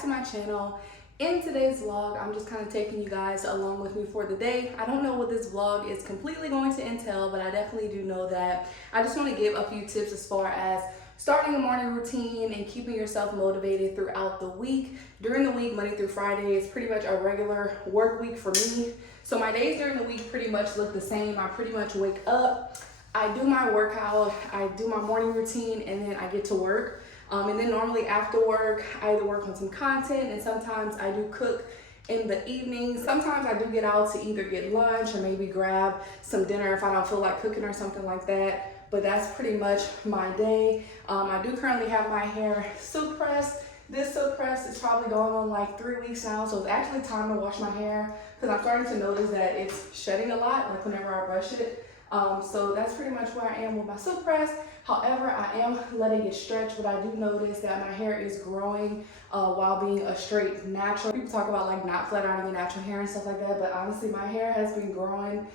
back to my channel. In today's vlog, I'm just kind of taking you guys along with me for the day. I don't know what this vlog is completely going to entail, but I definitely do know that I just want to give a few tips as far as starting a morning routine and keeping yourself motivated throughout the week. During the week, Monday through Friday, is pretty much a regular work week for me. So my days during the week pretty much look the same. I pretty much wake up, I do my workout, I do my morning routine, and then I get to work. And then normally after work, I either work on some content, and sometimes I do cook in the evening. Sometimes I do get out to either get lunch or maybe grab some dinner if I don't feel like cooking or something like that. But that's pretty much my day. I do currently have my hair silk pressed. This silk press is probably going on like 3 weeks now, so it's actually time to wash my hair because I'm starting to notice that it's shedding a lot, like whenever I brush it. So that's pretty much where I am with my silk press. However, I am letting it stretch, but I do notice that my hair is growing while being a straight natural. People talk about like not flat ironing your natural hair and stuff like that, but honestly my hair has been growing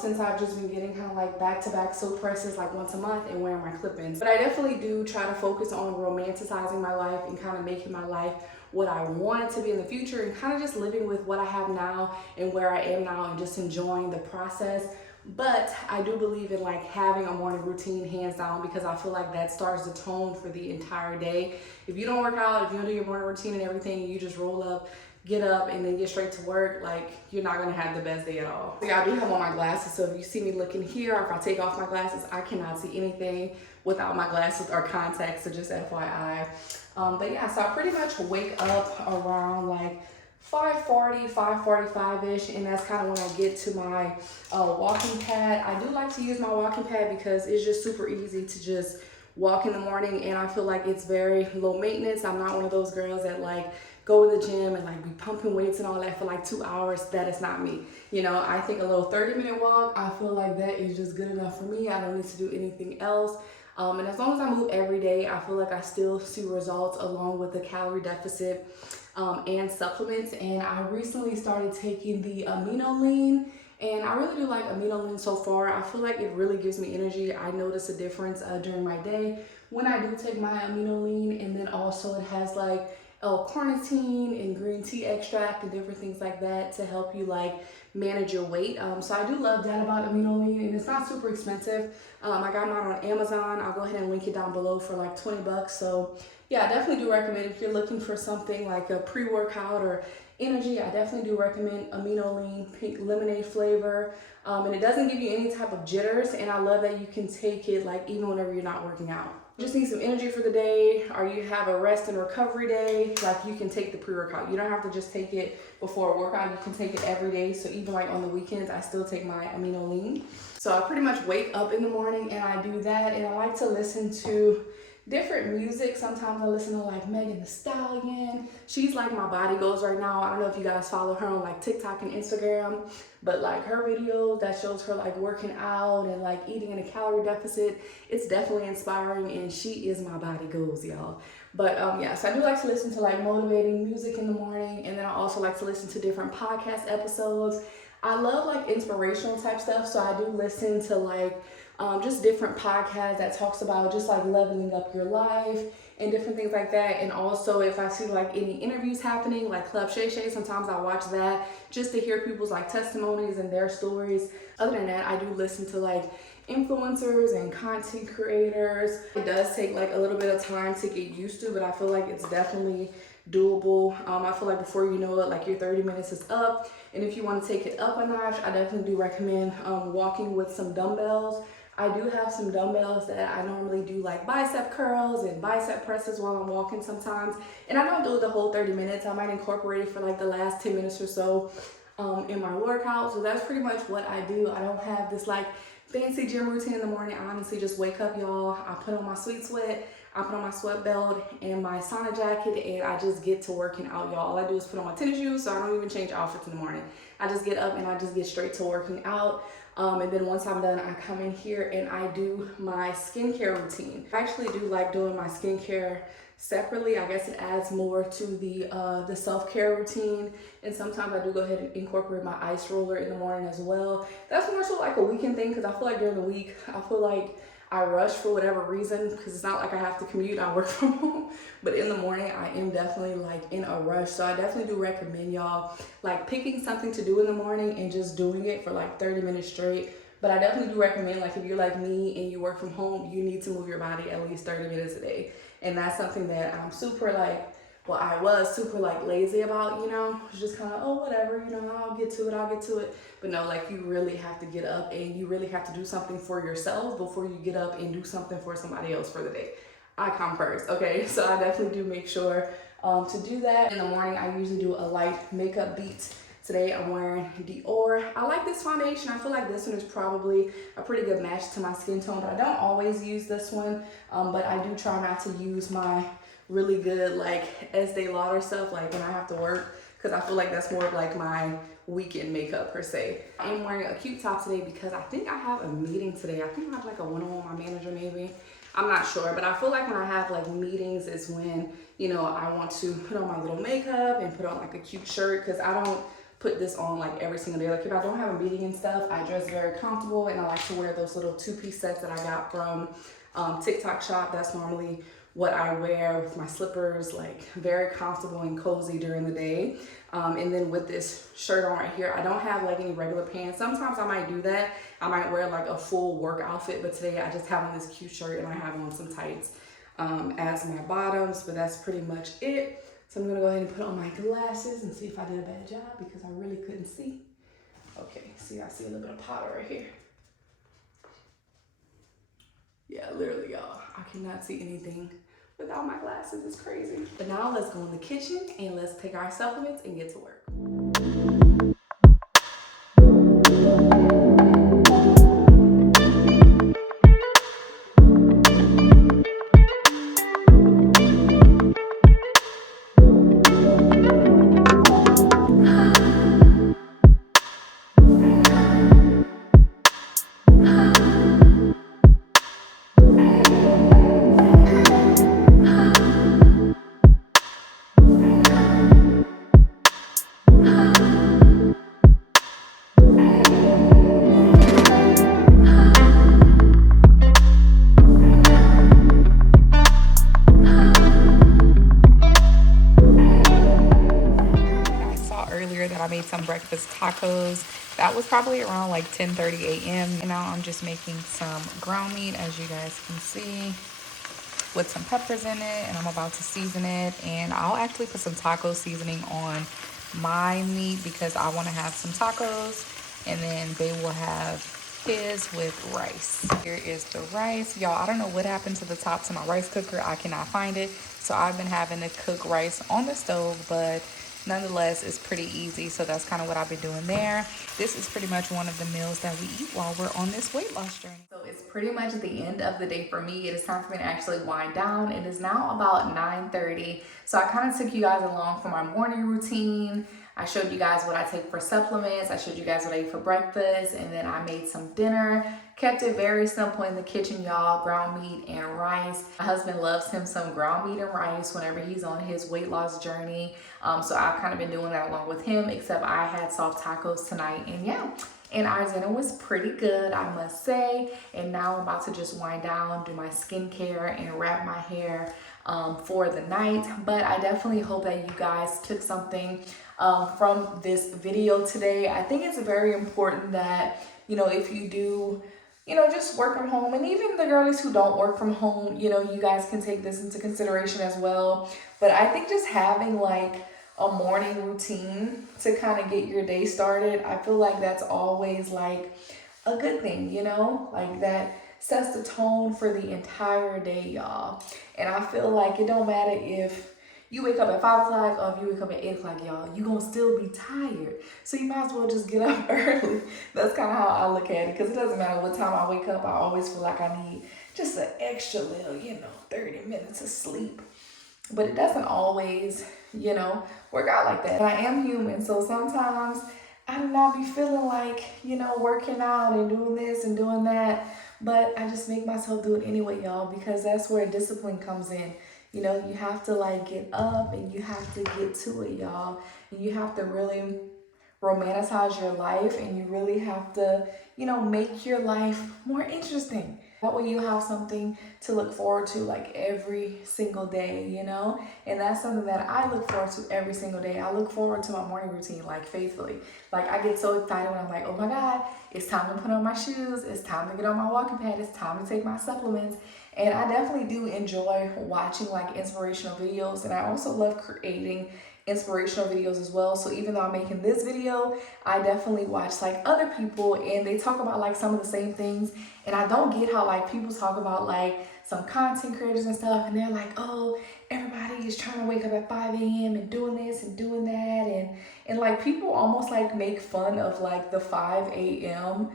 since I've just been getting kind of like back-to-back silk presses like once a month and wearing my clip-ins. But I definitely do try to focus on romanticizing my life and kind of making my life what I want it to be in the future, and kind of just living with what I have now and where I am now and just enjoying the process. But I do believe in like having a morning routine hands down, because I feel like that starts the tone for the entire day. If you don't work out, if you don't do your morning routine and everything, and you just roll up, get up, and then get straight to work, like you're not gonna have the best day at all. Yeah, I do have on my glasses, so if you see me looking here, or if I take off my glasses, I cannot see anything without my glasses or contacts, so just FYI. But yeah, so I pretty much wake up around like 5:40, 5:45-ish, and that's kind of when I get to my walking pad. I do like to use my walking pad because it's just super easy to just walk in the morning, and I feel like it's very low maintenance. I'm not one of those girls that like go to the gym and like be pumping weights and all that for like 2 hours. That is not me. You know, I think a little 30-minute walk, I feel like that is just good enough for me. I don't need to do anything else. And as long as I move every day, I feel like I still see results along with the calorie deficit and supplements. And I recently started taking the amino lean, and I really do like amino lean so far. I feel like it really gives me energy. I notice a difference during my day when I do take my amino lean, and then also it has like L-carnitine and green tea extract and different things like that to help you like manage your weight. So I do love that about amino lean, and it's not super expensive. I got mine on Amazon. I'll go ahead and link it down below for like 20 bucks. So yeah, I definitely do recommend if you're looking for something like a pre-workout or energy, I definitely do recommend amino lean, pink lemonade flavor. And it doesn't give you any type of jitters, and I love that you can take it like even whenever you're not working out. Just need some energy for the day, or you have a rest and recovery day, like you can take the pre-workout. You don't have to just take it before a workout, you can take it every day. So even like on the weekends, I still take my amino lean. So I pretty much wake up in the morning and I do that, and I like to listen to different music. Sometimes I listen to like Megan Thee Stallion. She's like my body goals right now. I don't know if you guys follow her on like TikTok and Instagram, but like her videos that shows her like working out and like eating in a calorie deficit, it's definitely inspiring, and she is my body goals, y'all. But yeah, so I do like to listen to like motivating music in the morning, and then I also like to listen to different podcast episodes. I love like inspirational type stuff, so I do listen to like just different podcasts that talks about just like leveling up your life and different things like that. And also if I see like any interviews happening, like Club Shay Shay, sometimes I watch that just to hear people's like testimonies and their stories. Other than that, I do listen to like influencers and content creators. It does take like a little bit of time to get used to, but I feel like it's definitely doable. I feel like before you know it, like your 30 minutes is up. And if you want to take it up a notch, I definitely do recommend walking with some dumbbells. I do have some dumbbells that I normally do like bicep curls and bicep presses while I'm walking sometimes. And I don't do it the whole 30 minutes. I might incorporate it for like the last 10 minutes or so in my workout. So that's pretty much what I do. I don't have this like fancy gym routine in the morning. I honestly just wake up, y'all. I put on my sweet sweat. I put on my sweat belt and my sauna jacket, and I just get to working out, y'all. All I do is put on my tennis shoes, so I don't even change outfits in the morning. I just get up and I just get straight to working out. And then once I'm done, I come in here and I do my skincare routine. I actually do like doing my skincare separately. I guess it adds more to the self-care routine. And sometimes I do go ahead and incorporate my ice roller in the morning as well. That's more so like a weekend thing, because I feel like during the week, I feel like I rush for whatever reason because it's not like I have to commute. I work from home. But in the morning, I am definitely like in a rush. So I definitely do recommend y'all like picking something to do in the morning and just doing it for like 30 minutes straight. But I definitely do recommend, like, if you're like me and you work from home, you need to move your body at least 30 minutes a day. And that's something that I'm super like, well, I was super like lazy about, you know, it's just kind of, oh, whatever, you know, I'll get to it. But no, like, you really have to get up and you really have to do something for yourself before you get up and do something for somebody else for the day. I come first, okay? So I definitely do make sure to do that. In the morning, I usually do a light makeup beat. Today I'm wearing Dior. I like this foundation. I feel like this one is probably a pretty good match to my skin tone, but I don't always use this one. But I do try not to use my really good like Estee Lauder stuff like when I have to work, because I feel like that's more of like my weekend makeup per se. I'm wearing a cute top today because I think I have a meeting today. I think I have like a one-on-one with my manager maybe. I'm not sure, but I feel like when I have like meetings is when, you know, I want to put on my little makeup and put on like a cute shirt, because I don't put this on like every single day. Like if I don't have a meeting and stuff, I dress very comfortable and I like to wear those little two-piece sets that I got from TikTok shop. That's normally what I wear with my slippers, like very comfortable and cozy during the day. And then with this shirt on right here, I don't have like any regular pants. Sometimes I might do that. I might wear like a full work outfit, but today I just have on this cute shirt and I have on some tights as my bottoms, but that's pretty much it. So I'm gonna go ahead and put on my glasses and see if I did a bad job because I really couldn't see. Okay, see, I see a little bit of powder right here. Yeah, literally, y'all, I cannot see anything without my glasses. It's crazy. But now let's go in the kitchen and let's take our supplements and get to work. That I made some breakfast tacos. That was probably around like 10:30 a.m. And now I'm just making some ground meat, as you guys can see, with some peppers in it, and I'm about to season it. And I'll actually put some taco seasoning on my meat because I want to have some tacos, and then they will have his with rice. Here is the rice. Y'all, I don't know what happened to the top to my rice cooker. I cannot find it, so I've been having to cook rice on the stove, but nonetheless, it's pretty easy. So that's kind of what I've been doing there. This is pretty much one of the meals that we eat while we're on this weight loss journey. So it's pretty much the end of the day for me. It is time for me to actually wind down. It is now about 9:30. So I kind of took you guys along for my morning routine. I showed you guys what I take for supplements. I showed you guys what I eat for breakfast, and then I made some dinner. Kept it very simple in the kitchen, y'all. Ground meat and rice. My husband loves him some ground meat and rice whenever he's on his weight loss journey. So I've kind of been doing that along with him, except I had soft tacos tonight, and yeah. And our dinner was pretty good, I must say. And now I'm about to just wind down, do my skincare, and wrap my hair for the night. But I definitely hope that you guys took something from this video today. I think it's very important that, you know, if you do, you know, just work from home, and even the girlies who don't work from home, you know, you guys can take this into consideration as well. But I think just having like a morning routine to kind of get your day started, I feel like that's always like a good thing, you know, like that sets the tone for the entire day, y'all. And I feel like it don't matter if you wake up at 5 o'clock or if you wake up at 8 o'clock, y'all, you're going to still be tired. So you might as well just get up early. That's kind of how I look at it, because it doesn't matter what time I wake up. I always feel like I need just an extra little, 30 minutes of sleep. But it doesn't always, work out like that. And I am human, so sometimes I do not be feeling like, working out and doing this and doing that. But I just make myself do it anyway, y'all, because that's where discipline comes in. You have to get up and you have to get to it, y'all. And you have to really romanticize your life, and you really have to, make your life more interesting. That way you have something to look forward to like every single day, you know? And that's something that I look forward to every single day. I look forward to my morning routine like faithfully. Like I get so excited when I'm like, oh my God, it's time to put on my shoes. It's time to get on my walking pad. It's time to take my supplements. And I definitely do enjoy watching like inspirational videos. And I also love creating inspirational videos as well. So even though I'm making this video, I definitely watch like other people and they talk about like some of the same things. And I don't get how like people talk about like some content creators and stuff and they're like, oh, everybody is trying to wake up at 5 a.m. and doing this and doing that. And like people almost like make fun of like the 5 a.m.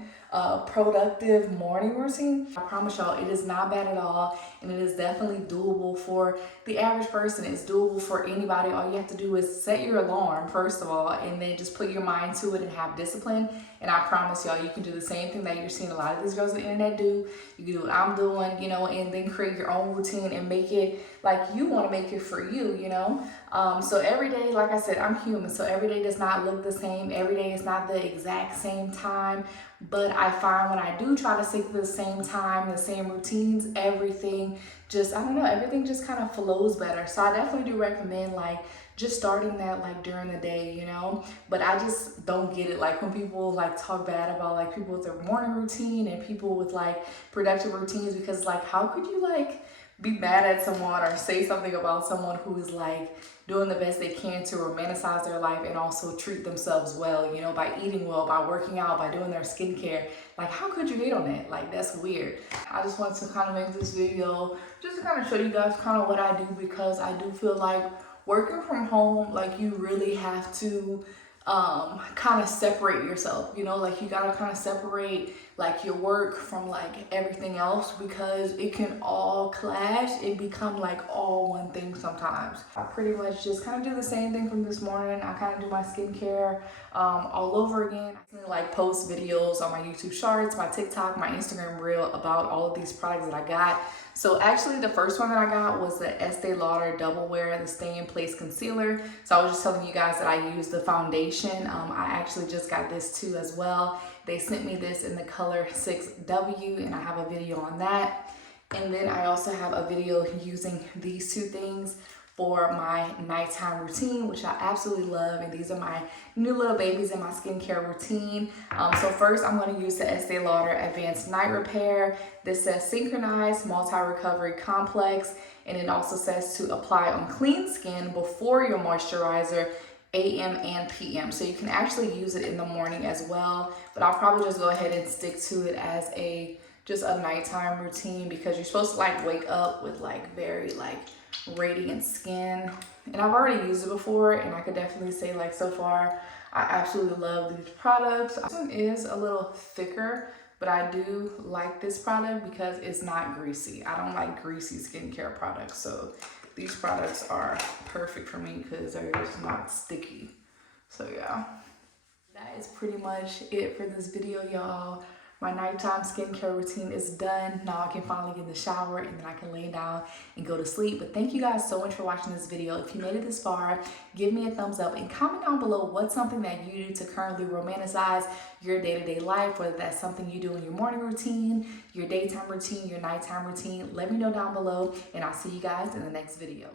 Productive morning routine. I promise y'all, it is not bad at all, and it is definitely doable for the average person. It's doable for anybody. All you have to do is set your alarm, first of all, and then just put your mind to it and have discipline. And I promise y'all, you can do the same thing that you're seeing a lot of these girls on the internet do. You can do what I'm doing, you know, and then create your own routine and make it like you want to make it for you, you know. So every day, like I said, I'm human, so every day does not look the same. Every day is not the exact same time. But I find when I do try to stick to the same time, the same routines, everything just, I don't know, everything just kind of flows better. So I definitely do recommend like just starting that like during the day, you know. But I just don't get it like when people like talk bad about like people with their morning routine and people with like productive routines, because like how could you like be mad at someone or say something about someone who is like doing the best they can to romanticize their life and also treat themselves well, you know, by eating well, by working out, by doing their skincare. Like, how could you hate on that? Like, that's weird. I just want to kind of make this video just to kind of show you guys kind of what I do, because I do feel like working from home, like you really have to kind of separate yourself, you know, like you gotta kind of separate like your work from like everything else, because it can all clash and become like all one thing sometimes. I pretty much just kind of do the same thing from this morning. I kind of do my skincare all over again. I like post videos on my YouTube shorts, my TikTok, my Instagram reel about all of these products that I got. So actually the first one that I got was the Estee Lauder Double Wear, the Stay in Place Concealer. So I was just telling you guys that I used the foundation. I actually just got this too as well. They sent me this in the color 6W and I have a video on that. And then I also have a video using these two things for my nighttime routine, which I absolutely love. And these are my new little babies in my skincare routine. So first I'm going to use the Estee Lauder Advanced Night Repair. This says Synchronized Multi-Recovery Complex. And it also says to apply on clean skin before your moisturizer, AM and PM. So you can actually use it in the morning as well. But I'll probably just go ahead and stick to it as just a nighttime routine, because you're supposed to like wake up with like very like radiant skin. And I've already used it before, and I could definitely say like so far I absolutely love these products. This one is a little thicker, but I do like this product because it's not greasy. I don't like greasy skincare products, so these products are perfect for me because they're just not sticky. So yeah, that is pretty much it for this video, y'all. My nighttime skincare routine is done. Now I can finally get in the shower and then I can lay down and go to sleep. But thank you guys so much for watching this video. If you made it this far, give me a thumbs up and comment down below what's something that you do to currently romanticize your day-to-day life, whether that's something you do in your morning routine, your daytime routine, your nighttime routine. Let me know down below, and I'll see you guys in the next video.